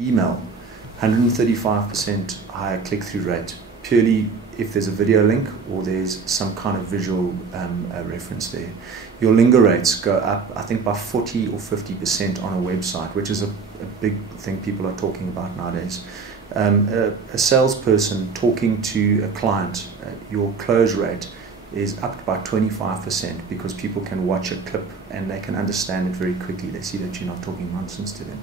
Email, 135% higher click-through rate, purely if there's a video link or there's some kind of visual reference there. Your linger rates go up, I think, by 40 or 50% on a website, which is a big thing people are talking about nowadays. A salesperson talking to a client, your close rate is up by 25% because people can watch a clip and they can understand it very quickly. They see that you're not talking nonsense to them.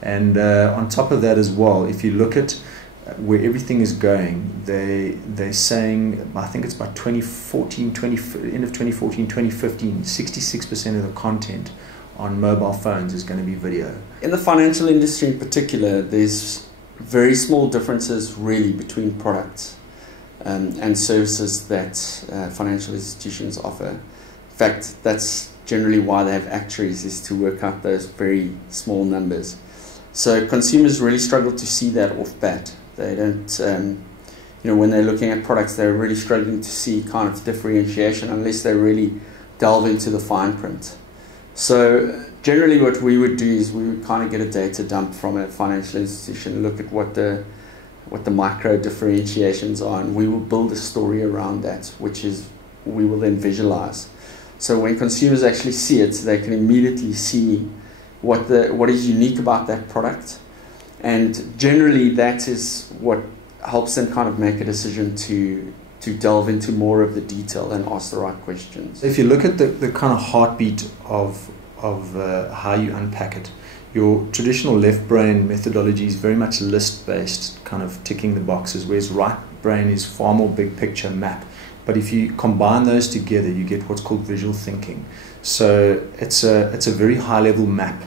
And on top of that as well, if you look at where everything is going, they're saying, I think it's by 2014, end of 2014, 2015, 66% of the content on mobile phones is going to be video. In the financial industry in particular, there's very small differences really between products and services that financial institutions offer. In fact, that's generally why they have actuaries, is to work out those very small numbers. So consumers really struggle to see that off bat. They don't, when they're looking at products, they're really struggling to see kind of differentiation unless they really delve into the fine print. So generally what we would do is we would kind of get a data dump from a financial institution, look at what the micro differentiations are, and we will build a story around that, which is we will then visualize. So when consumers actually see it, they can immediately see what is unique about that product. And generally that is what helps them kind of make a decision to delve into more of the detail and ask the right questions. If you look at the kind of heartbeat of how you unpack it, your traditional left brain methodology is very much list-based, kind of ticking the boxes, whereas right brain is far more big picture map. But if you combine those together, you get what's called visual thinking. So it's a very high level map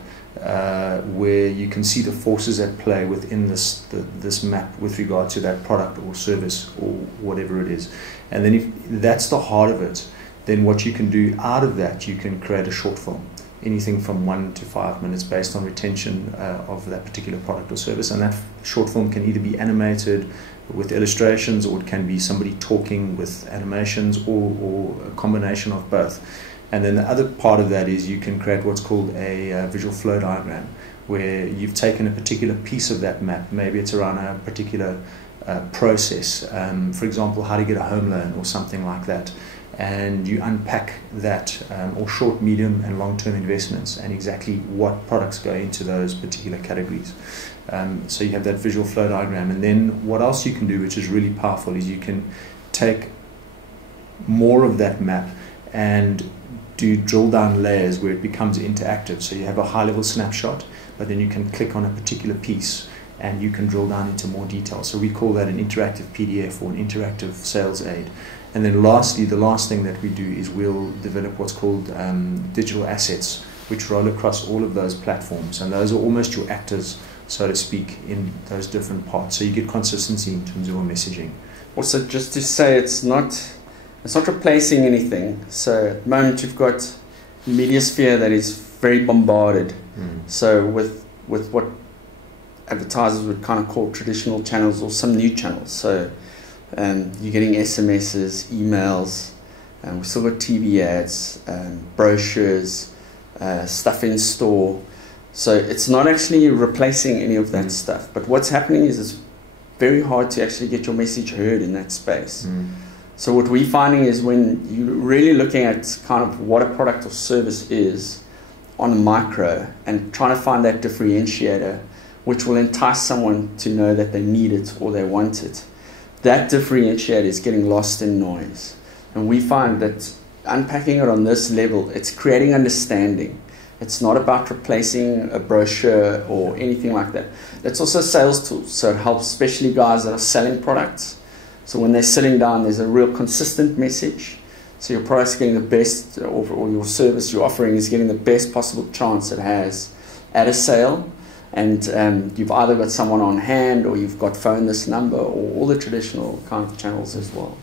where you can see the forces at play within this map with regard to that product or service or whatever it is. And then if that's the heart of it, then what you can do out of that, you can create a short film, anything from 1 to 5 minutes based on retention of that particular product or service. And that short film can either be animated with illustrations, or it can be somebody talking with animations, or a combination of both. And then the other part of that is you can create what's called a visual flow diagram, where you've taken a particular piece of that map, maybe it's around a particular process, for example, how to get a home loan or something like that, and you unpack that, or short, medium and long-term investments, and exactly what products go into those particular categories. So you have that visual flow diagram. And then what else you can do, which is really powerful, is you can take more of that map and do drill down layers where it becomes interactive. So you have a high level snapshot, but then you can click on a particular piece and you can drill down into more detail. So we call that an interactive PDF or an interactive sales aid. And then lastly, the last thing that we do is we'll develop what's called digital assets, which roll across all of those platforms. And those are almost your actors, so to speak, in those different parts. So you get consistency in terms of your messaging. Also, just to say, it's not replacing anything. So at the moment you've got a media sphere that is very bombarded. So with what advertisers would kind of call traditional channels or some new channels. So you're getting SMSs, emails, we've still got TV ads, brochures, stuff in store. So it's not actually replacing any of that stuff. But what's happening is it's very hard to actually get your message heard in that space. So what we're finding is when you're really looking at kind of what a product or service is on a micro and trying to find that differentiator, which will entice someone to know that they need it or they want it, that differentiator is getting lost in noise. And we find that unpacking it on this level, it's creating understanding. It's not about replacing a brochure or anything like that. It's also a sales tool, so it helps especially guys that are selling products. So when they're sitting down, there's a real consistent message. So your product's getting the best, or your service you're offering is getting the best possible chance it has at a sale. And you've either got someone on hand, or you've got phone this number, or all the traditional kind of channels as well.